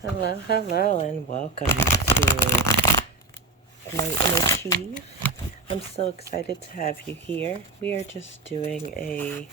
Hello, hello, and welcome to my inner chief. I'm so excited to have you here. We are just doing a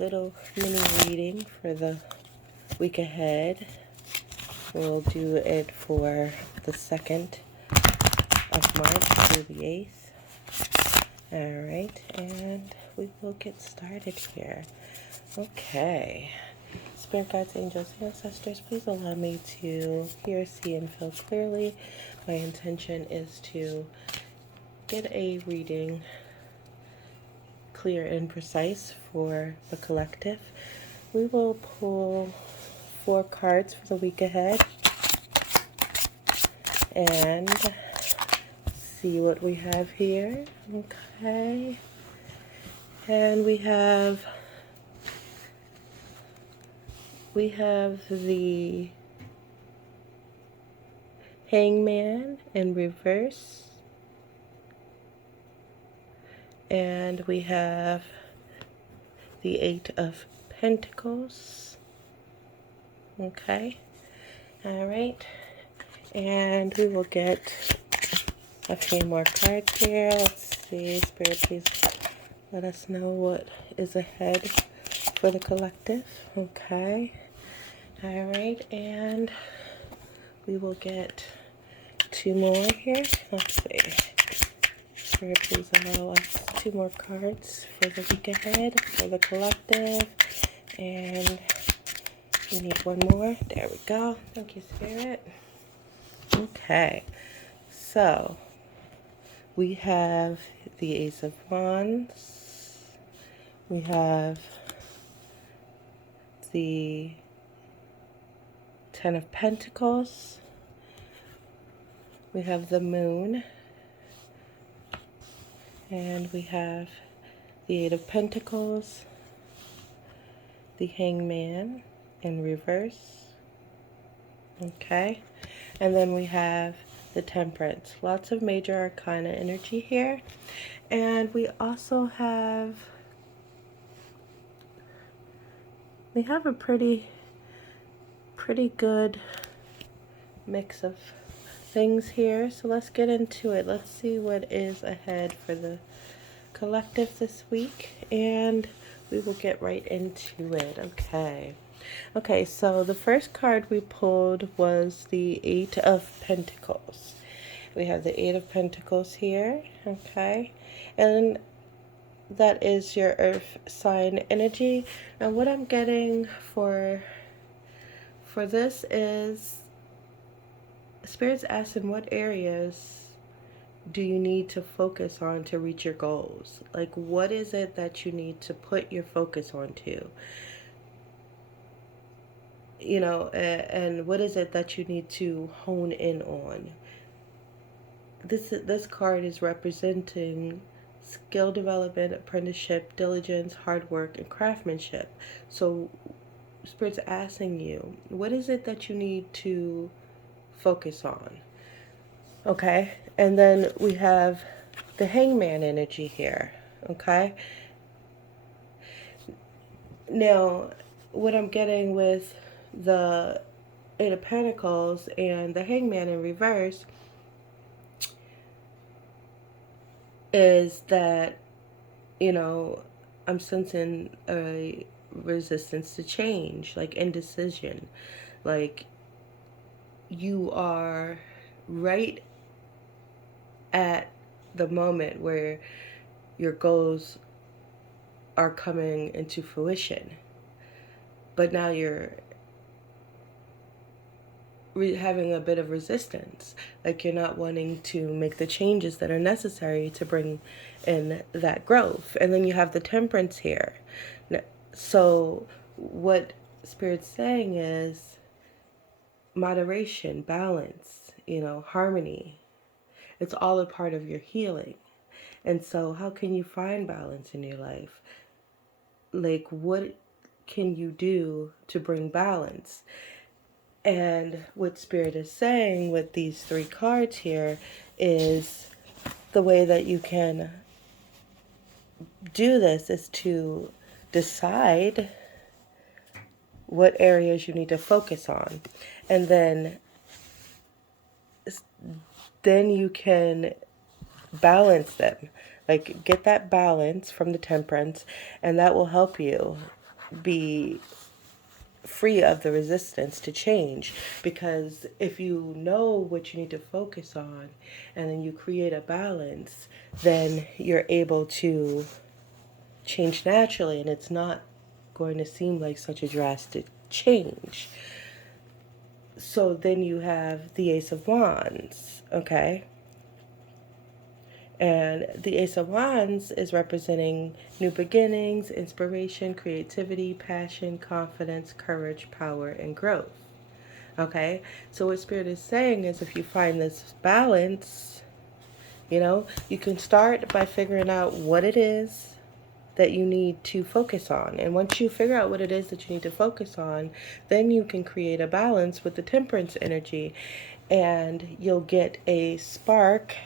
little mini reading for the week ahead. We'll do it for the 2nd of March through the 8th. Alright, and we will get started here. Okay. Spirit guides, angels, ancestors, please allow me to hear, see, and feel clearly. My intention is to get a reading clear and precise for the collective. We will pull 4 cards for the week ahead and see what we have here. Okay. And we have the Hangman in reverse, and we have the 8 of Pentacles. Okay, all right, and we will get a few more cards here. Let's see, Spirit, please let us know what is ahead for the collective. Okay, all right, and we will get 2 more here. Let's see. Spirit, please allow us 2 more cards for the week ahead for the collective. And we need 1 more. There we go. Thank you, Spirit. Okay. So we have the Ace of Wands. We have the 10 of Pentacles. We have the Moon. And we have the 8 of Pentacles, the Hangman in reverse. Okay. And then we have the Temperance. Lots of major arcana energy here. And we also have a pretty good mix of things here. So let's get into it. Let's see what is ahead for the collective this week, and we will get right into it. Okay, so the first card we pulled was the 8 of Pentacles. We have the 8 of Pentacles here. Okay, and that is your earth sign energy. And what I'm getting for this is Spirit's asking what areas do you need to focus on to reach your goals? Like, what is it that you need to put your focus onto? You know, and what is it that you need to hone in on? This card is representing skill development, apprenticeship, diligence, hard work, and craftsmanship. So Spirit's asking you, what is it that you need to focus on? Okay, and then we have the Hangman energy here. Okay, now what I'm getting with the 8 of Pentacles and the Hangman in reverse is that, you know, I'm sensing a resistance to change, like indecision. Like, you are right at the moment where your goals are coming into fruition, but now you're having a bit of resistance, like you're not wanting to make the changes that are necessary to bring in that growth. And then you have the Temperance here. So what Spirit's saying is moderation, balance, harmony. It's all a part of your healing. And so how can you find balance in your life? Like, what can you do to bring balance? And what Spirit is saying with these 3 cards here is the way that you can do this is to decide what areas you need to focus on. And then you can balance them. Like, get that balance from the temperance, and that will help you be free of the resistance to change. Because if you know what you need to focus on and then you create a balance, then you're able to change naturally, and it's not going to seem like such a drastic change. So then you have the Ace of Wands, okay? And the Ace of Wands is representing new beginnings, inspiration, creativity, passion, confidence, courage, power, and growth. Okay? So what Spirit is saying is, if you find this balance, you can start by figuring out what it is that you need to focus on. And once you figure out what it is that you need to focus on, then you can create a balance with the temperance energy, and you'll get a spark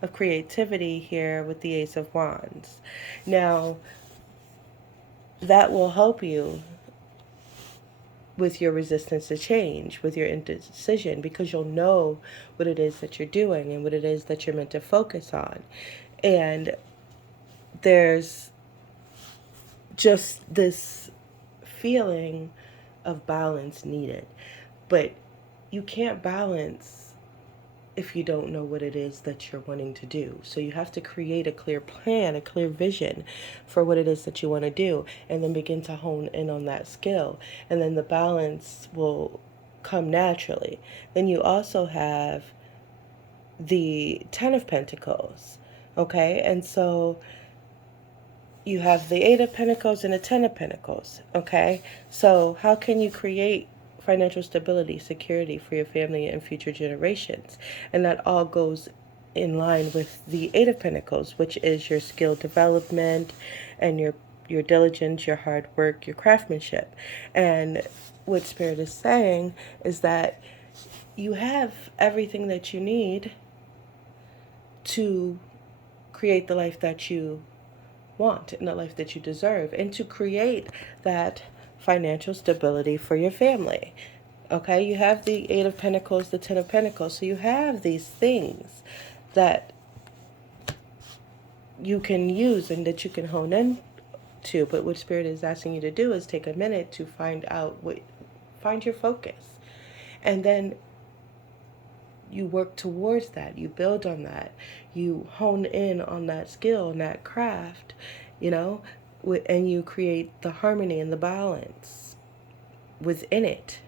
of creativity here with the Ace of Wands. Now, that will help you with your resistance to change, with your indecision, because you'll know what it is that you're doing and what it is that you're meant to focus on. And there's just this feeling of balance needed. But you can't balance if you don't know what it is that you're wanting to do. So you have to create a clear plan, a clear vision for what it is that you want to do, and then begin to hone in on that skill. And then the balance will come naturally. Then you also have the Ten of Pentacles, okay? And so you have the Eight of Pentacles and the Ten of Pentacles, okay? So how can you create financial stability, security for your family and future generations? And that all goes in line with the Eight of Pentacles, which is your skill development and your diligence, your hard work, your craftsmanship. And what Spirit is saying is that you have everything that you need to create the life that you want and the life that you deserve, and to create that financial stability for your family. Okay, you have the Eight of Pentacles, the Ten of Pentacles, so you have these things that you can use and that you can hone in to. But what Spirit is asking you to do is take a minute to find your focus, and then you work towards that, you build on that, you hone in on that skill and that craft, and you create the harmony and the balance within it.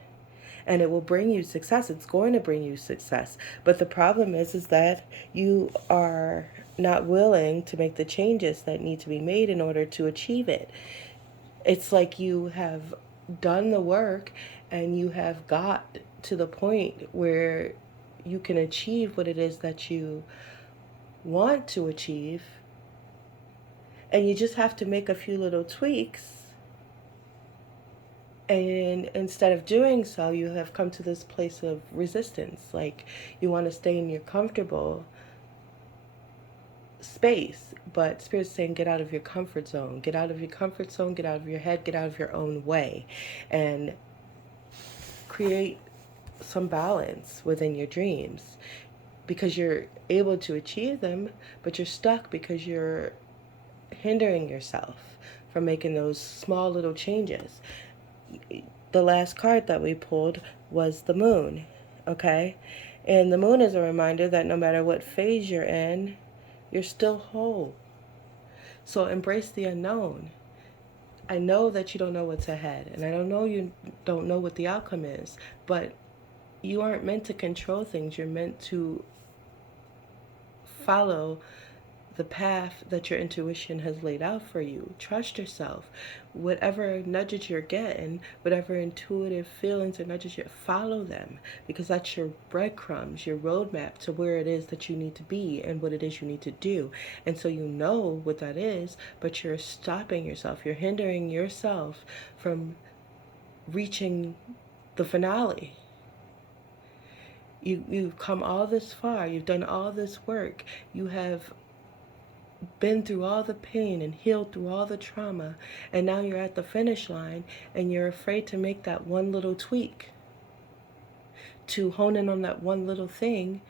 And it will bring you success. It's going to bring you success. But the problem is that you are not willing to make the changes that need to be made in order to achieve it. It's like you have done the work and you have got to the point where you can achieve what it is that you want to achieve, and you just have to make a few little tweaks. And instead of doing so, you have come to this place of resistance. Like, you want to stay in your comfortable space, but Spirit's saying, get out of your comfort zone. Get out of your comfort zone, get out of your head, get out of your own way, and create some balance within your dreams, because you're able to achieve them, but you're stuck because you're hindering yourself from making those small little changes. The last card that we pulled was the Moon, okay? And the Moon is a reminder that no matter what phase you're in, you're still whole. So embrace the unknown. I know that you don't know what's ahead, and I don't know you don't know what the outcome is, but you aren't meant to control things. You're meant to follow the path that your intuition has laid out for you. Trust yourself. Whatever nudges you're getting, whatever intuitive feelings or nudges you follow them, because that's your breadcrumbs, your roadmap to where it is that you need to be and what it is you need to do. And so you know what that is, but you're stopping yourself. You're hindering yourself from reaching the finale. You've come all this far. You've done all this work. You have been through all the pain and healed through all the trauma, and now you're at the finish line and you're afraid to make that one little tweak, to hone in on that one little thing.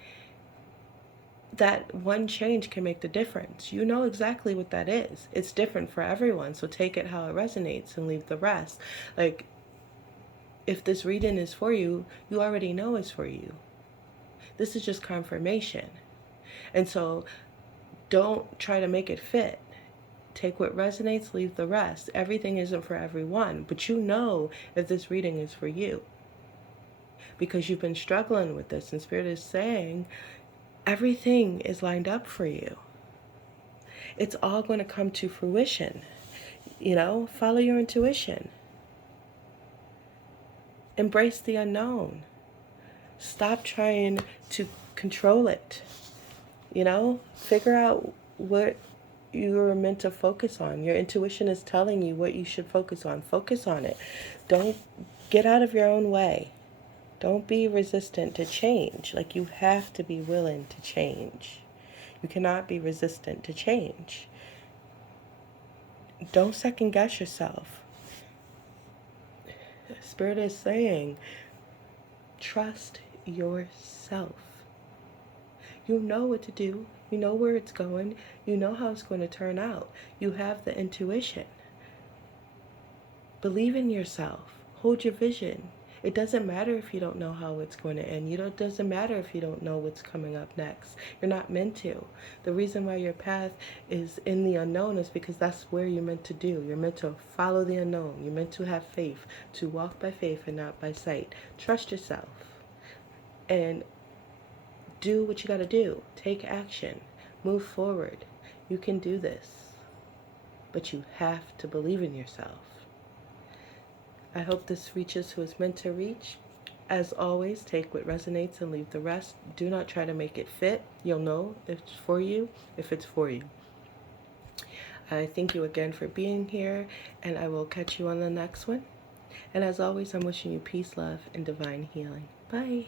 That one change can make the difference. You know exactly what that is. It's different for everyone, so take it how it resonates and leave the rest. Like, if this reading is for you, you already know it's for you. This is just confirmation. And so don't try to make it fit. Take what resonates, leave the rest. Everything isn't for everyone, but you know if this reading is for you, because you've been struggling with this, and Spirit is saying everything is lined up for you. It's all going to come to fruition. You know, follow your intuition. Embrace the unknown. Stop trying to control it. You know, figure out what you are meant to focus on. Your intuition is telling you what you should focus on. Focus on it. Don't get out of your own way. Don't be resistant to change. Like, you have to be willing to change. You cannot be resistant to change. Don't second guess yourself. Spirit is saying, trust yourself. You know what to do. You know where it's going. You know how it's going to turn out. You have the intuition. Believe in yourself. Hold your vision. It doesn't matter if you don't know how it's going to end. It doesn't matter if you don't know what's coming up next. You're not meant to. The reason why your path is in the unknown is because that's where you're meant to do. You're meant to follow the unknown. You're meant to have faith, to walk by faith and not by sight. Trust yourself and do what you got to do. Take action. Move forward. You can do this. But you have to believe in yourself. I hope this reaches who it's meant to reach. As always, take what resonates and leave the rest. Do not try to make it fit. You'll know if it's for you, if it's for you. I thank you again for being here, and I will catch you on the next one. And as always, I'm wishing you peace, love, and divine healing. Bye.